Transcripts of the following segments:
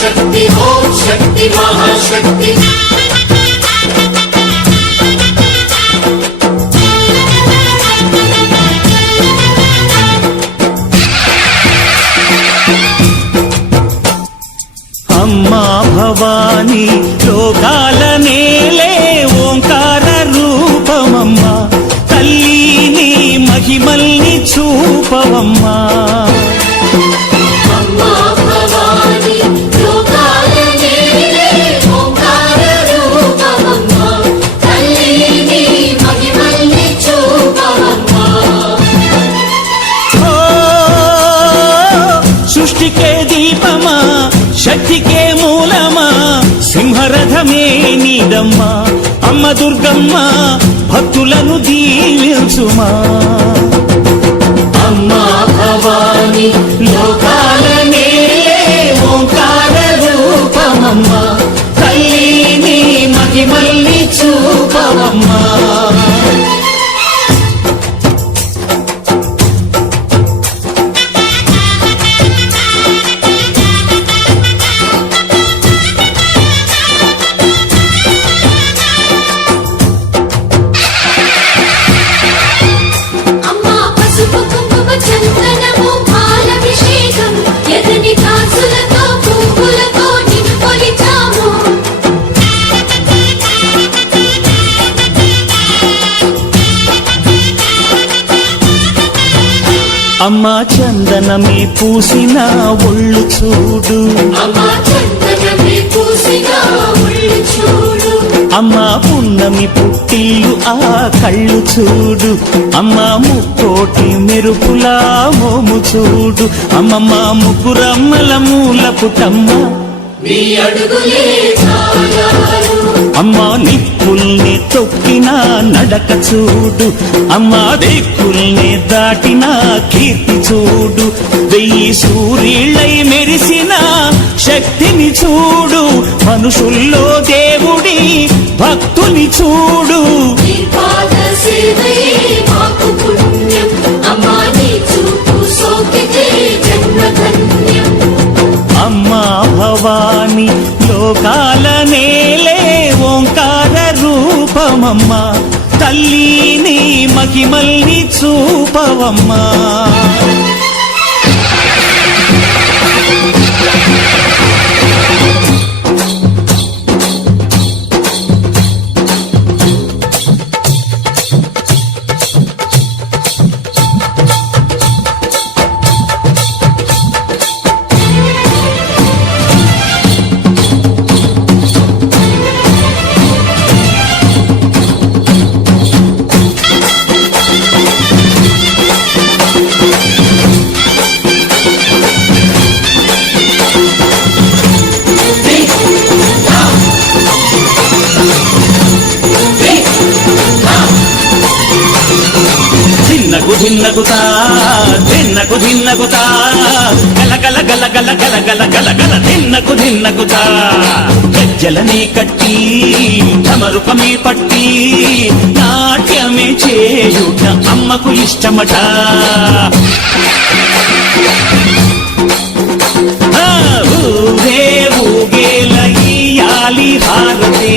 శక్తి ఓం శక్తి మహాశక్తి అమ్మా భవాని లోకాల నేలే ఓంకార రూపమమ్మా తల్లిని మహిమల్ని చూపవమ్మా సృష్టికే దీపమా శక్తికే మూలమా సింహరథమే నీదమ్మా అమ్మ దుర్గమ్మ భక్తులను దీవించుమా అమ్మా భవాని లోకాల నేలే ఓంకార రూపమమ్మా తల్లిని మహిమల్ని చూపవమ్మా అమ్మా చందనమే పూసిన ఒళ్ళు చూడు అమ్మా పున్నమి పుట్టిల్లు ఆ కళ్ళు చూడు అమ్మా ముక్కోటి మెరుపులా మోము చూడు అమ్మమ్మ ముగ్గురమ్మల మూల పుటమ్మ అమ్మా నిప్పుల్ని తొక్కిన నడక చూడు అమ్మా దిక్కుల్ని దాటిన కీర్తి చూడు 1000 సూర్యుళ్ళై మెరిసిన శక్తిని చూడు మనుషుల్లో దేవుడి భక్తుని చూడు అమ్మా భవాని లోకాల నేలే ఓంకార రూపమమ్మా తల్లిని మహిమల్ని చూపవమ్మా ధిన్నగుతా ధిన్నకు ధిన్నగుతా గల గల గల గల గల గల గల గల ధిన్నగుతా గజ్జలనే కట్టి ధమరుకమే పట్టి నాట్యమే చేయుట అమ్మకు ఇష్టమట ఊరే ఊగేల ఇయ్యాలి హారతే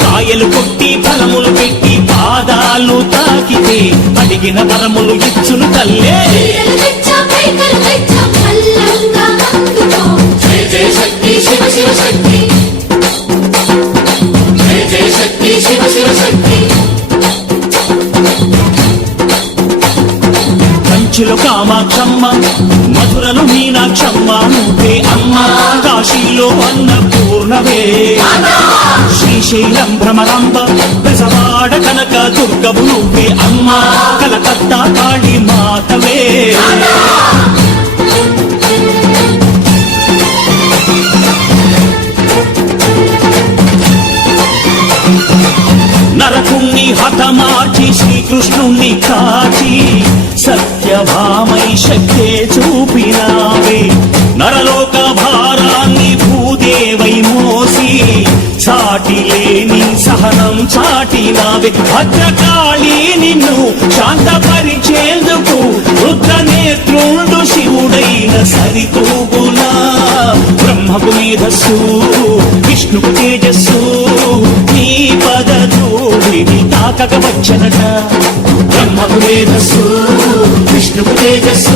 కాయలు కొట్టి ఫలములు పెట్టి పాదాలు తాకితే అడిగిన వరములు ఇచ్చును తల్లే జయ జయ శక్తి శివ శివ శక్తి జయ జయ శక్తి శివ శివ శక్తి కంచిలో కామాక్షమ్మ మధురలు మీనాక్షమ్మ నువ్వే అమ్మ కాశీలో అన్నపూర్ణవే శ్రీశైలం భ్రమరాంబ బెజవాడ కనక దుర్గవు నువ్వే అమ్మ కలకత్తా కాళీ మాతవే నరకుణ్ణి హతమార్చి శ్రీకృష్ణుణ్ణి కాచి సత్యభామై శక్తే చూపినావే నరలోక భారాన్ని భూదేవై మోసి చాటి లేని సహనం చాటినావే భద్రకాళి నిన్ను శాంతపరిచేందుకు రుద్రనేత్రుండు శివ సరితూగులా బ్రహ్మకు మేధస్సు విష్ణుకు తేజస్సు నీ పద ధూళిని తాకక వచ్చనట బ్రహ్మకు మేధస్సు విష్ణుకు తేజస్సు